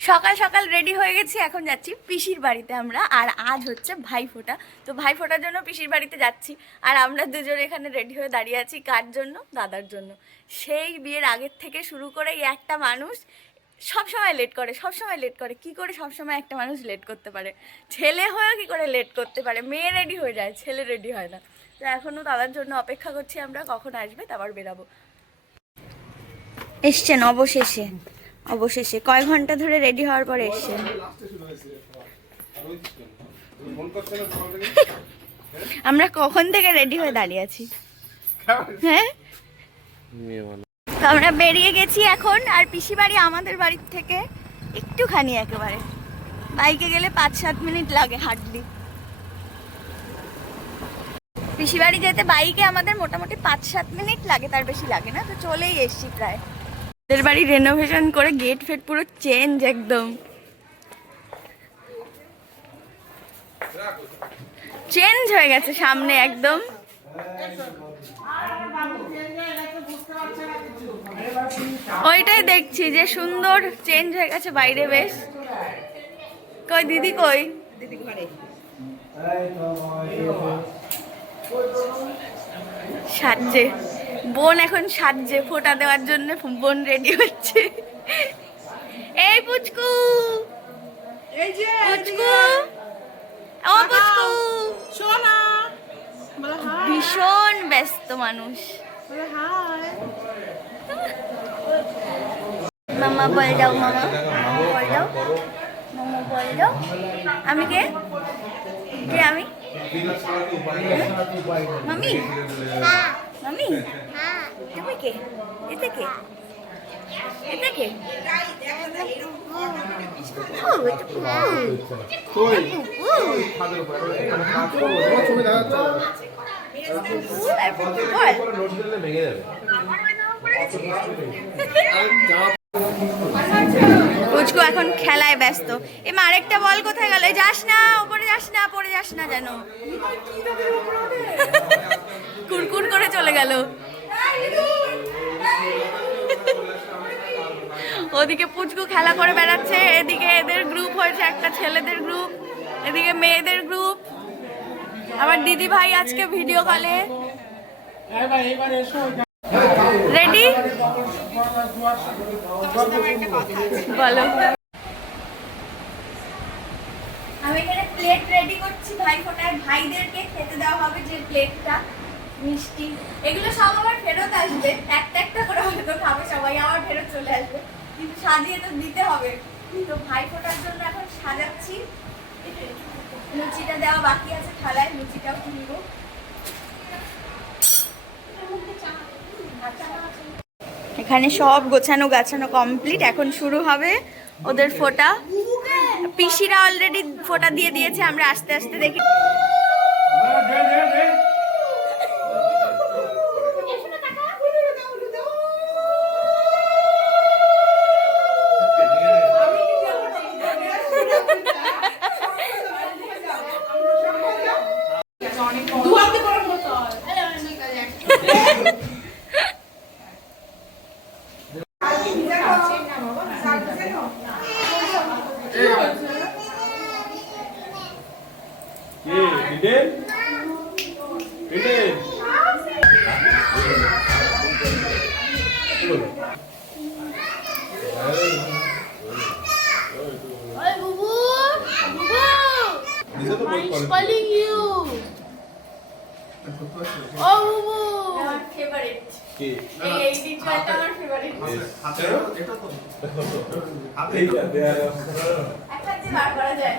সকাল সকাল রেডি হয়ে গেছি, এখন যাচ্ছি পিসির বাড়িতে আমরা, আর আজ হচ্ছে ভাইফোঁটা। তো ভাইফোঁটার জন্য পিসির বাড়িতে যাচ্ছি, আর আমরা দুজন এখানে রেডি হয়ে দাঁড়িয়ে আছি কার জন্য? দাদার জন্য। সেই বিয়ের আগের থেকে শুরু করে একটা মানুষ সব সময় লেট করে, সব সময় লেট করে। কি করে সব সময় একটা মানুষ লেট করতে পারে? ছেলে হয়েও কি করে লেট করতে পারে? মেয়ে রেডি হয়ে যায়, ছেলে রেডি হয় না। তো এখনও দাদার জন্য অপেক্ষা করছি আমরা, কখন আসবে, তারপর বেরাবো। এসছেন, অবশেষে। অবশেষে কয় ঘণ্টা ধরে রেডি হওয়ার পরে এসে। আমরা কখন থেকে রেডি হয়ে দাঁড়িয়ে আছি? হ্যাঁ? আমরা বেরিয়ে গেছি এখন, আর পিসি বাড়ি আমাদের বাড়ির থেকে একটুখানি একেবারে। বাইকে গেলে পাঁচ সাত মিনিট লাগে হাঁটলি পিসি বাড়ি যেতে বাইকে আমাদের মোটামুটি পাঁচ সাত মিনিট লাগে, তার বেশি লাগে না, তো চলেই এসছি প্রায়। ওদের বাড়ি রেনোভেশন করে গেট ফেট পুরো চেঞ্জ একদম। চেঞ্জ হয়ে গেছে সামনে একদম। ওইটাই দেখছি যে সুন্দর চেঞ্জ হয়ে গেছে বাইরে বেশ। কই, দিদি কই? সাজছে। বোন এখন সাজছে ফোটা দেওয়ার জন্য বোন রেডি হচ্ছে। এই পুচকু! এই যে পুচকু! ও পুচকু! সোনা ভীষণ ব্যস্ত মানুষ। মামা বল দাও মামা। মামা বল দাও। মামা বল দাও। আমি কে? কে আমি? মামি? মামি তুমি কে এতে কে কে এটা বল। পুচকু এখন খেলায় ব্যস্ত। এ মা আরেকটা বল কোথায় গেল? যাস না ওপরে যাস না পড়ে যাস না যেন। কুরকুর করে চলে গেল। ওদিকে পুচকু খেলা করে বেড়াচ্ছে, এদিকে এদের গ্রুপ হয়েছে একটা ছেলেদের গ্রুপ এদিকে মেয়েদের গ্রুপ আবার দিদি ভাই আজকে ভিডিও কলে রেডি বলো। আমি এখানে প্লেট রেডি করছি ভাই ফোটায় ভাইদেরকে খেতে দেওয়া হবে যে প্লেটটা মিষ্টি, এগুলো সব আবার ফেরত আসবে। একটা একটা করে হয়তো খাবে সবাই, আবার ফেরত চলে আসবে। কিন্তু সাজিয়ে তো দিতে হবে। তো ভাই ফোটার জন্য এখন সাজাচ্ছি। লুচিটা দেওয়া বাকি আছে থালায়, লুচিটাও কিনবো এখানে সব গোছানো গাছানো কমপ্লিট। এখন শুরু হবে ওদের ফোটা। পিসিরা অলরেডি ফোটা দিয়ে দিয়েছে, আমরা আস্তে আস্তে দেখি। নিজে তো বই করে calling you! Oh! ফেভারিট কে এই এই আমার ফেভারিট একটা দিয়ে বার করা যায়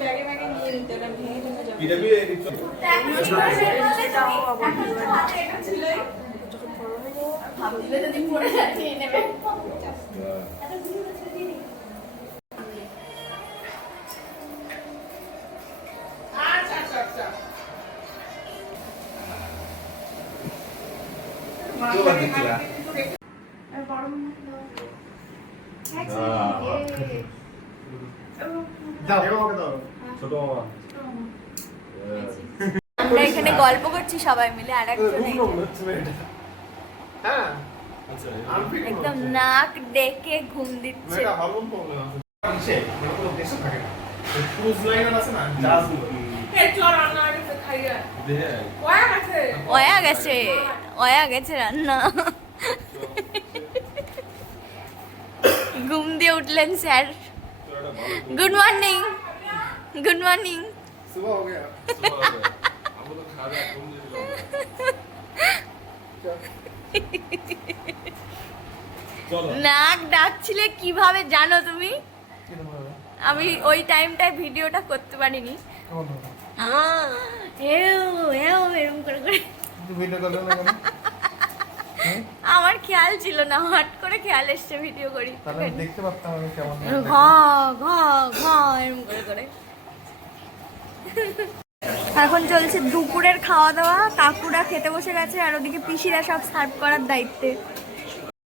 ব্যাগে আমরা এখানে এখানে গল্প করছি সবাই মিলে আর একজন হ্যাঁ। আচ্ছা একদম নাক ডেকে ঘুম দিচ্ছে। না। ক্রুজ লাইনার আছে না জাহাজগুলো। অয়া গেছে অয়া গেছে রান্না ঘুম দিয়ে উঠলেন sir. Good morning good morning নাক ডাকছিলে কীভাবে জানো তুমি? আমি ওই টাইমটায় ভিডিওটা করতে পারিনি। হ্যাঁ। এও এও এরম করে করে ভিডিও কল না কেন আমার খেয়াল ছিল না হট করে খেয়াল এসছে ভিডিও করি। তাহলে দেখতে পারতাম আমি কেমন ঘ ঘ ঘ এরম করে করে। এখন চলছে দুপুরের খাওয়া দাওয়া কাকুরা খেতে বসে গেছে আর ওদিকে পিসিরা সব সার্ভ করার দায়িত্বে।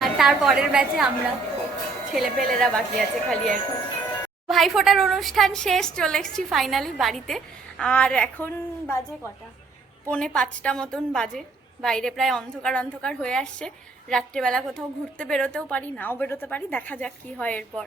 আর তারপরের ব্যাচে আমরা। ছেলে পেলেরা বাকি আছে খালি এখন। ভাইফোঁটার অনুষ্ঠান শেষ, চলে এসছি ফাইনালি বাড়িতে। আর এখন বাজে কটা? পৌনে পাঁচটা মতন বাজে। বাইরে প্রায় অন্ধকার অন্ধকার হয়ে আসছে। রাত্রেবেলা কোথাও ঘুরতে বেরোতেও পারি, নাও বেরোতে পারি, দেখা যাক কী হয় এরপর।